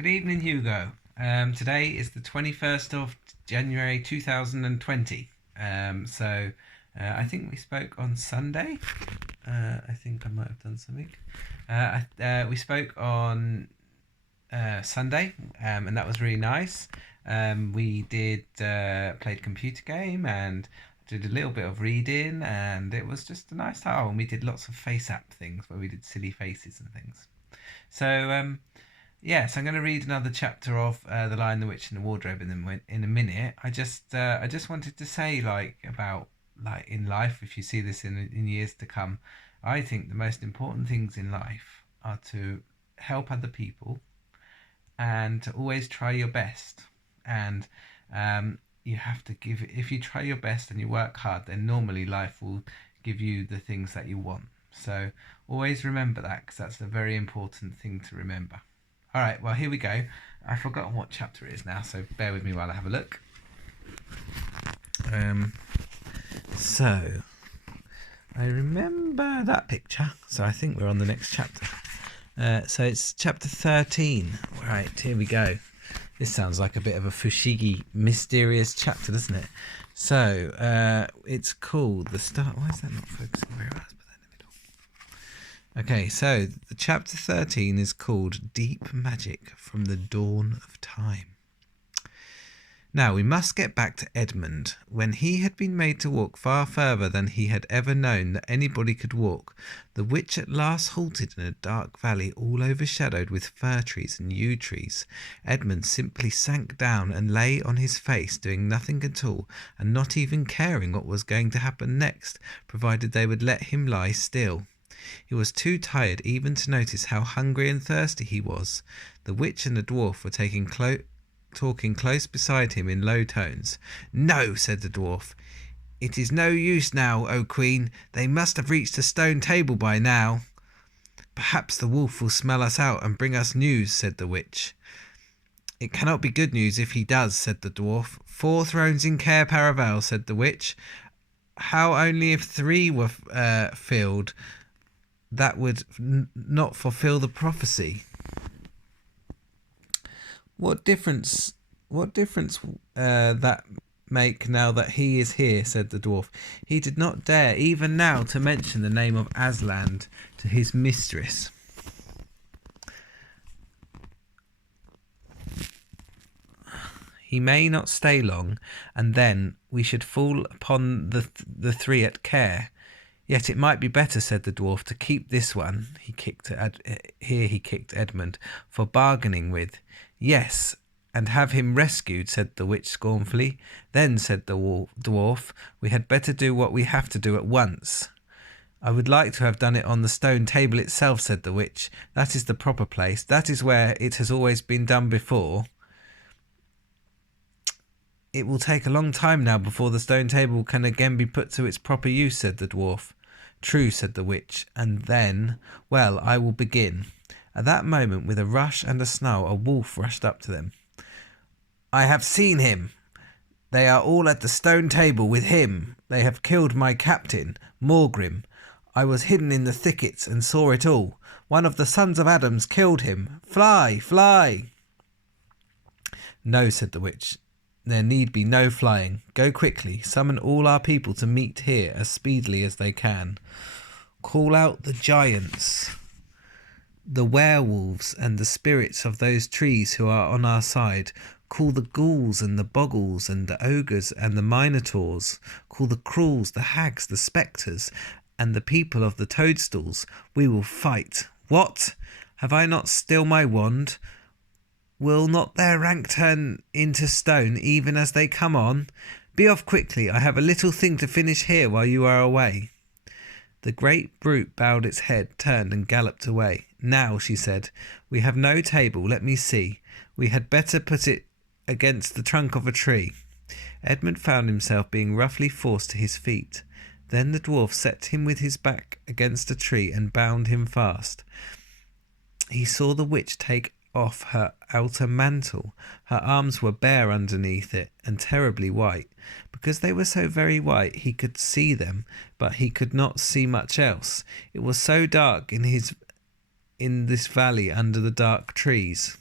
Good evening, Hugo. Today is the 21st of January 2020. I think we spoke on Sunday. I think I might have done something. We spoke on Sunday, and that was really nice. We did played computer game and did a little bit of reading, and it was just a nice time. And we did lots of face app things where we did silly faces and things. So, I'm going to read another chapter of The Lion, the Witch, and the Wardrobe in a minute. I just wanted to say, about in life, if you see this in years to come, I think the most important things in life are to help other people and to always try your best. And you have to give, if you try your best and you work hard, then normally life will give you the things that you want. So always remember that, because that's a very important thing to remember. All right, well, here we go. I've forgotten what chapter it is now, so bear with me while I have a look. So I remember that picture, so I think we're on the next chapter. So it's chapter 13. Right, here we go. This sounds like a bit of a Fushigi mysterious chapter, doesn't it? So it's called The Start. Why is that not focusing very well? Okay, so the chapter 13 is called Deep Magic from the Dawn of Time. Now we must get back to Edmund. When he had been made to walk far further than he had ever known that anybody could walk, the witch at last halted in a dark valley all overshadowed with fir trees and yew trees. Edmund simply sank down and lay on his face, doing nothing at all, and not even caring what was going to happen next, provided they would let him lie still. He was too tired even to notice how hungry and thirsty he was. The witch and the dwarf were talking close beside him in low tones. "No," said the dwarf. "It is no use now, O Queen. They must have reached the stone table by now." "Perhaps the wolf will smell us out and bring us news," said the witch. "It cannot be good news if he does," said the dwarf. "4 thrones in Cair Paravel," said the witch. "How only if 3 were filled? That would not fulfill the prophecy." What difference that make now that he is here," said the dwarf. He did not dare even now to mention the name of Aslan to his mistress. "He may not stay long, and then we should fall upon the 3 at Cair. Yet it might be better," said the dwarf, "to keep this one," he kicked Edmund, "for bargaining with." "Yes, and have him rescued," said the witch scornfully. "Then," said the dwarf, "we had better do what we have to do at once." "I would like to have done it on the stone table itself," said the witch. "That is the proper place. That is where it has always been done before." "It will take a long time now before the stone table can again be put to its proper use," said the dwarf. "True," said the witch, "and then, well, I will begin." At that moment, with a rush and a snarl, a wolf rushed up to them. "I have seen him. They are all at the stone table with him. They have killed my captain, Morgrim. I was hidden in the thickets and saw it all. One of the sons of Adam's killed him. Fly, fly!" "No," said the witch. "There need be no flying. Go quickly. Summon all our people to meet here as speedily as they can. Call out the giants, the werewolves, and the spirits of those trees who are on our side. Call the ghouls and the bogles and the ogres and the minotaurs. Call the krulls, the hags, the spectres, and the people of the toadstools. We will fight. What? Have I not still my wand? Will not their rank turn into stone even as they come on? Be off quickly. I have a little thing to finish here while you are away." The great brute bowed its head, turned and galloped away. "Now," she said, "we have no table. Let me see. We had better put it against the trunk of a tree." Edmund found himself being roughly forced to his feet. Then the dwarf set him with his back against a tree and bound him fast. He saw the witch take off her outer mantle. Her arms were bare underneath it and terribly white. Because they were so very white, he could see them, but he could not see much else. It was so dark in this valley under the dark trees.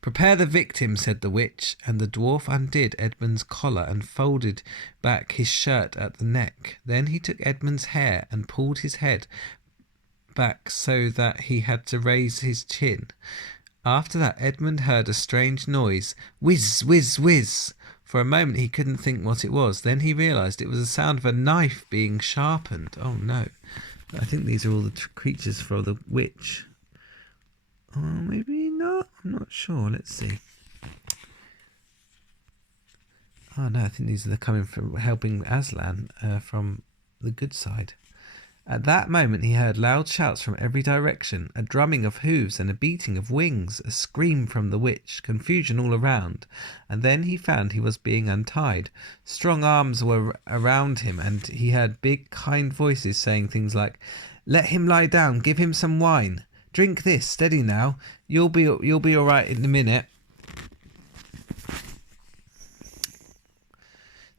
"Prepare the victim," said the witch, and the dwarf undid Edmund's collar and folded back his shirt at the neck. Then he took Edmund's hair and pulled his head back so that he had to raise his chin. After that, Edmund heard a strange noise, whiz, whiz, whiz. For a moment he couldn't think what it was. Then he realised it was the sound of a knife being sharpened. Oh no. I think these are all the creatures for the witch. Oh, maybe not. I'm not sure. Let's see. Oh no, I think these are coming from helping Aslan from the good side. At that moment he heard loud shouts from every direction, a drumming of hooves and a beating of wings, a scream from the witch, confusion all around, and then he found he was being untied. Strong arms were around him, and he heard big, kind voices saying things like, "Let him lie down, give him some wine. Drink this, steady now, you'll be all right in a minute."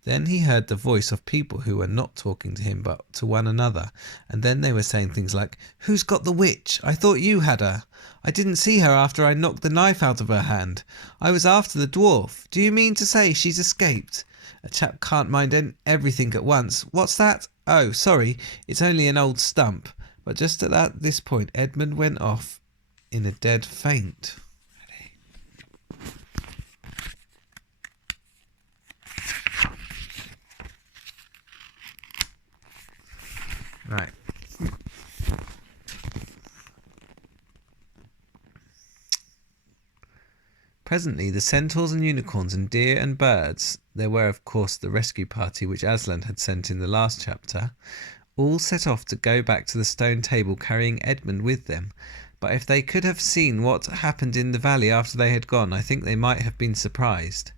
Then he heard the voice of people who were not talking to him but to one another, and then they were saying things like, "Who's got the witch? I thought you had her. I didn't see her after I knocked the knife out of her hand. I was after the dwarf. Do you mean to say she's escaped? A chap can't mind everything at once. What's that? Oh, sorry, it's only an old stump." But just at this point, Edmund went off in a dead faint. Right. Presently, the centaurs and unicorns and deer and birds, there were of course the rescue party which Aslan had sent in the last chapter, all set off to go back to the stone table carrying Edmund with them. But if they could have seen what happened in the valley after they had gone, I think they might have been surprised.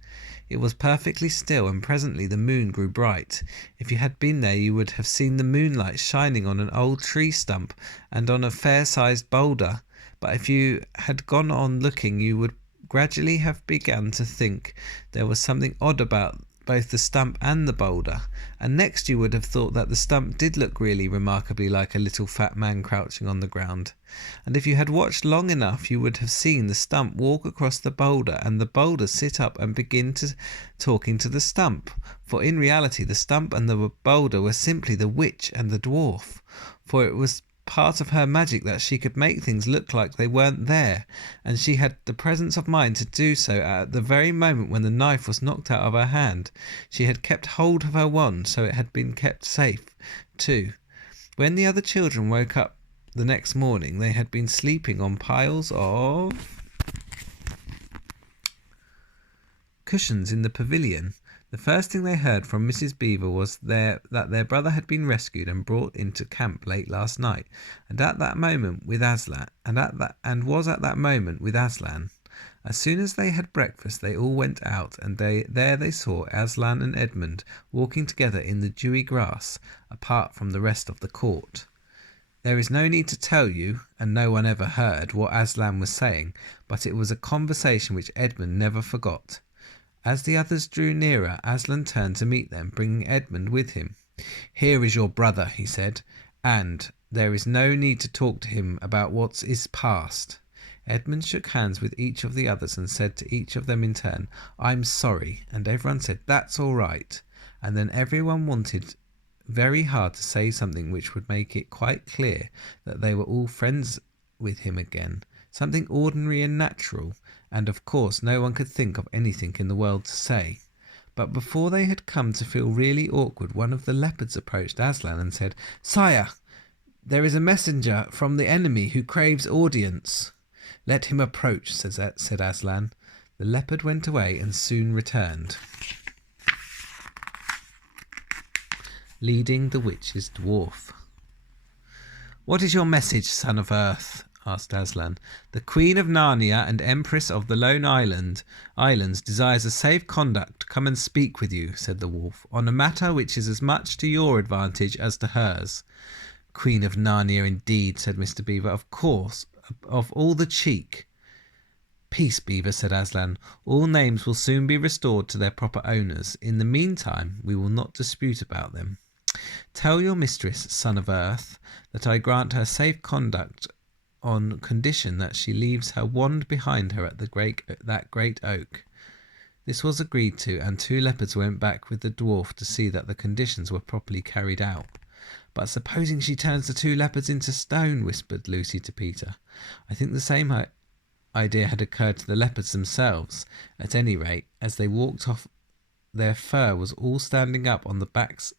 It was perfectly still, and presently the moon grew bright. If you had been there, you would have seen the moonlight shining on an old tree stump and on a fair-sized boulder. But if you had gone on looking, you would gradually have begun to think there was something odd about both the stump and the boulder, and next you would have thought that the stump did look really remarkably like a little fat man crouching on the ground. And if you had watched long enough, you would have seen the stump walk across the boulder and the boulder sit up and begin talking to the stump. For in reality the stump and the boulder were simply the witch and the dwarf, for it was part of her magic that she could make things look like they weren't there, and she had the presence of mind to do so at the very moment when the knife was knocked out of her hand. She had kept hold of her wand, so it had been kept safe too. When the other children woke up the next morning, they had been sleeping on piles of cushions in the pavilion. The first thing they heard from Mrs. Beaver was that their brother had been rescued and brought into camp late last night, and was at that moment with Aslan. As soon as they had breakfast, they all went out, and there they saw Aslan and Edmund walking together in the dewy grass, apart from the rest of the court. There is no need to tell you, and no one ever heard, what Aslan was saying, but it was a conversation which Edmund never forgot. As the others drew nearer, Aslan turned to meet them, bringing Edmund with him. "Here is your brother," he said, "and there is no need to talk to him about what is past." Edmund shook hands with each of the others and said to each of them in turn, "I'm sorry," and everyone said, "That's all right." And then everyone wanted very hard to say something which would make it quite clear that they were all friends with him again, something ordinary and natural, and of course no one could think of anything in the world to say. But before they had come to feel really awkward, one of the leopards approached Aslan and said, "Sire, there is a messenger from the enemy who craves audience." "Let him approach," said Aslan. The leopard went away and soon returned, leading the witch's dwarf. "What is your message, son of Earth?" asked Aslan. "The Queen of Narnia and Empress of the Lone Islands desires a safe conduct to come and speak with you," said the wolf, "on a matter which is as much to your advantage as to hers." "Queen of Narnia indeed," said Mr. Beaver. "Of course, of all the cheek." "Peace, Beaver," said Aslan. "All names will soon be restored to their proper owners. In the meantime, we will not dispute about them. Tell your mistress, son of Earth, that I grant her safe conduct on condition that she leaves her wand behind her at that great oak. This was agreed to, and 2 leopards went back with the dwarf to see that the conditions were properly carried out. But supposing she turns the 2 leopards into stone, whispered Lucy to Peter. I think the same idea had occurred to the leopards themselves. At any rate, as they walked off, their fur was all standing up on the backs,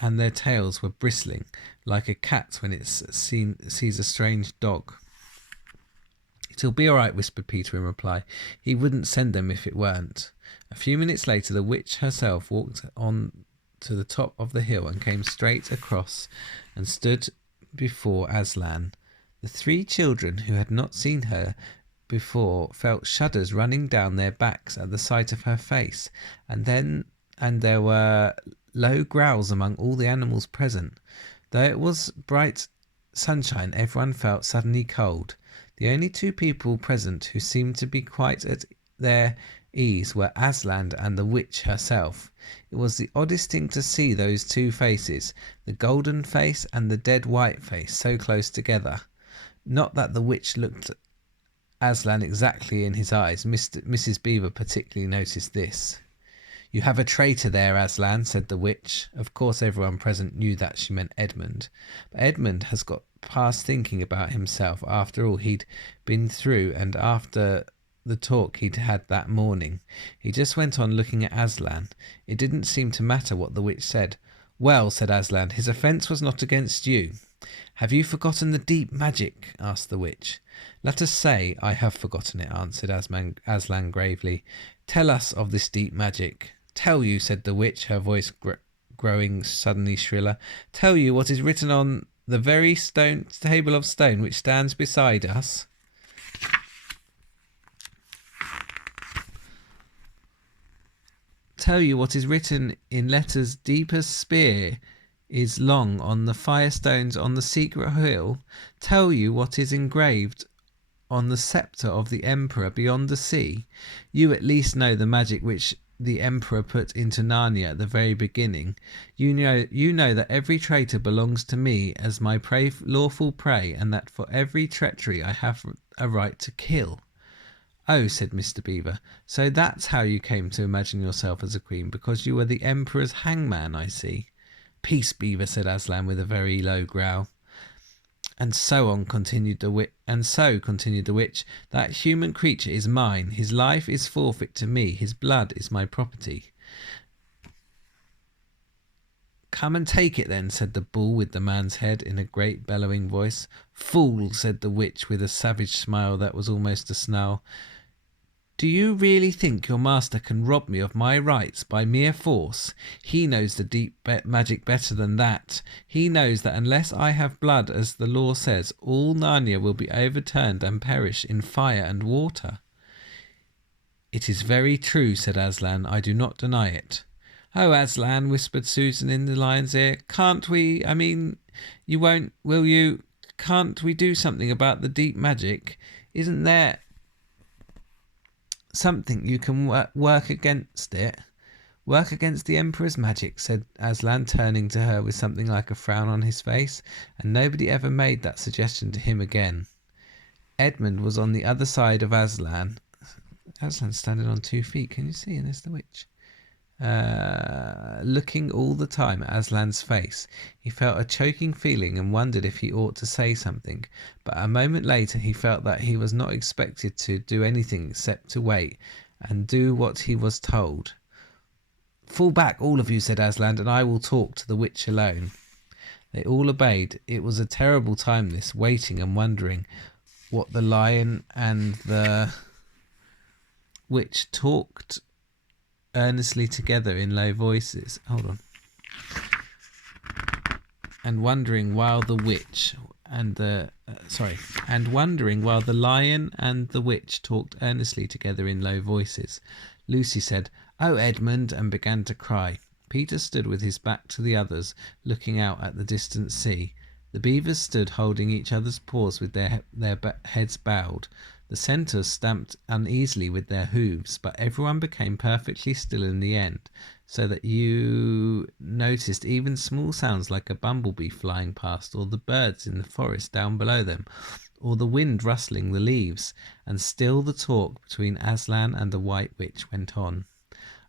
and their tails were bristling, like a cat's when it sees a strange dog. It'll be all right, whispered Peter in reply. He wouldn't send them if it weren't. A few minutes later, the witch herself walked on to the top of the hill and came straight across and stood before Aslan. The 3 children, who had not seen her before, felt shudders running down their backs at the sight of her face, and there were low growls among all the animals present. Though it was bright sunshine, everyone felt suddenly cold. The only 2 people present who seemed to be quite at their ease were Aslan and the witch herself. It was the oddest thing to see those 2 faces, the golden face and the dead white face, so close together. Not that the witch looked Aslan exactly in his eyes. Mrs. Beaver particularly noticed this. You have a traitor there, Aslan, said the witch. Of course everyone present knew that she meant Edmund. But Edmund has got past thinking about himself after all he'd been through and after the talk he'd had that morning. He just went on looking at Aslan. It didn't seem to matter what the witch said. Well, said Aslan, his offence was not against you. Have you forgotten the deep magic? Asked the witch. Let us say I have forgotten it, answered Aslan gravely. Tell us of this deep magic. Tell you, said the witch, her voice growing suddenly shriller. Tell you what is written on the very table of stone which stands beside us. Tell you what is written in letters deep as spear is long on the firestones on the secret hill. Tell you what is engraved on the sceptre of the emperor beyond the sea. You at least know the magic which the emperor put into Narnia at the very beginning. You know that every traitor belongs to me as my lawful prey, and that for every treachery I have a right to kill. Oh, said Mr. Beaver, so that's how you came to imagine yourself as a queen, because you were the emperor's hangman, I see. Peace, Beaver, said Aslan with a very low growl. And so on, continued the witch, that human creature is mine. His life is forfeit to me. His blood is my property. Come and take it then, said the bull with the man's head in a great bellowing voice. Fool, said the witch with a savage smile that was almost a snarl. Do you really think your master can rob me of my rights by mere force? He knows the deep magic better than that. He knows that unless I have blood, as the law says, all Narnia will be overturned and perish in fire and water. It is very true, said Aslan. I do not deny it. Oh, Aslan, whispered Susan in the lion's ear, can't we, you won't, will you? Can't we do something about the deep magic? Isn't there something you can work against it? Work against the Emperor's magic, said Aslan, turning to her with something like a frown on his face, and nobody ever made that suggestion to him again. Edmund was on the other side of Aslan. Aslan's standing on 2 feet, can you see? And there's the witch. Looking all the time at Aslan's face. He felt a choking feeling and wondered if he ought to say something, but a moment later he felt that he was not expected to do anything except to wait and do what he was told. Fall back, all of you, said Aslan, and I will talk to the witch alone. They all obeyed. It was a terrible time, this, waiting and wondering what the lion and the witch talked earnestly together in low voices. Hold on. And wondering while the witch and the wondering while the lion and the witch talked earnestly together in low voices. Lucy said, "Oh, Edmund," and began to cry. Peter stood with his back to the others, looking out at the distant sea. The beavers stood holding each other's paws with their heads bowed. The centaurs stamped uneasily with their hooves, but everyone became perfectly still in the end, so that you noticed even small sounds like a bumblebee flying past, or the birds in the forest down below them, or the wind rustling the leaves, and still the talk between Aslan and the White Witch went on.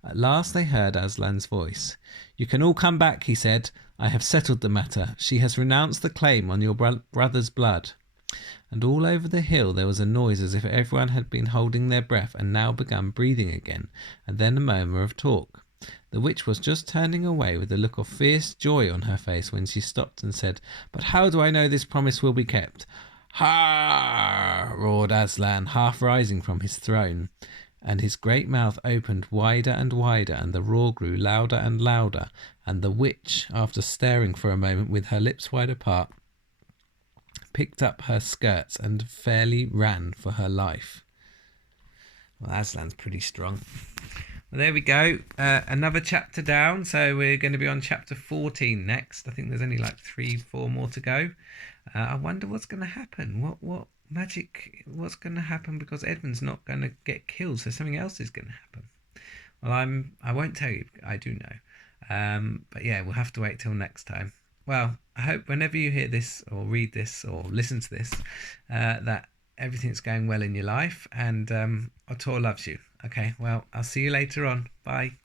At last they heard Aslan's voice. "You can all come back," he said. "I have settled the matter. She has renounced the claim on your brother's blood." And all over the hill there was a noise as if everyone had been holding their breath and now begun breathing again, and then a murmur of talk. The witch was just turning away with a look of fierce joy on her face when she stopped and said, "But how do I know this promise will be kept?" "Ha!" roared Aslan, half rising from his throne, and his great mouth opened wider and wider, and the roar grew louder and louder, and the witch, after staring for a moment with her lips wide apart, picked up her skirts and fairly ran for her life. Well, Aslan's pretty strong. Well, there we go. Another chapter down. So we're going to be on chapter 14 next. I think there's only like 3-4 more to go. I wonder what's going to happen. What magic? What's going to happen? Because Edmund's not going to get killed, so something else is going to happen. Well, I won't tell you. I do know. But yeah, we'll have to wait till next time. Well, I hope whenever you hear this or read this or listen to this, that everything's going well in your life, and Otor loves you. Okay, well, I'll see you later on. Bye.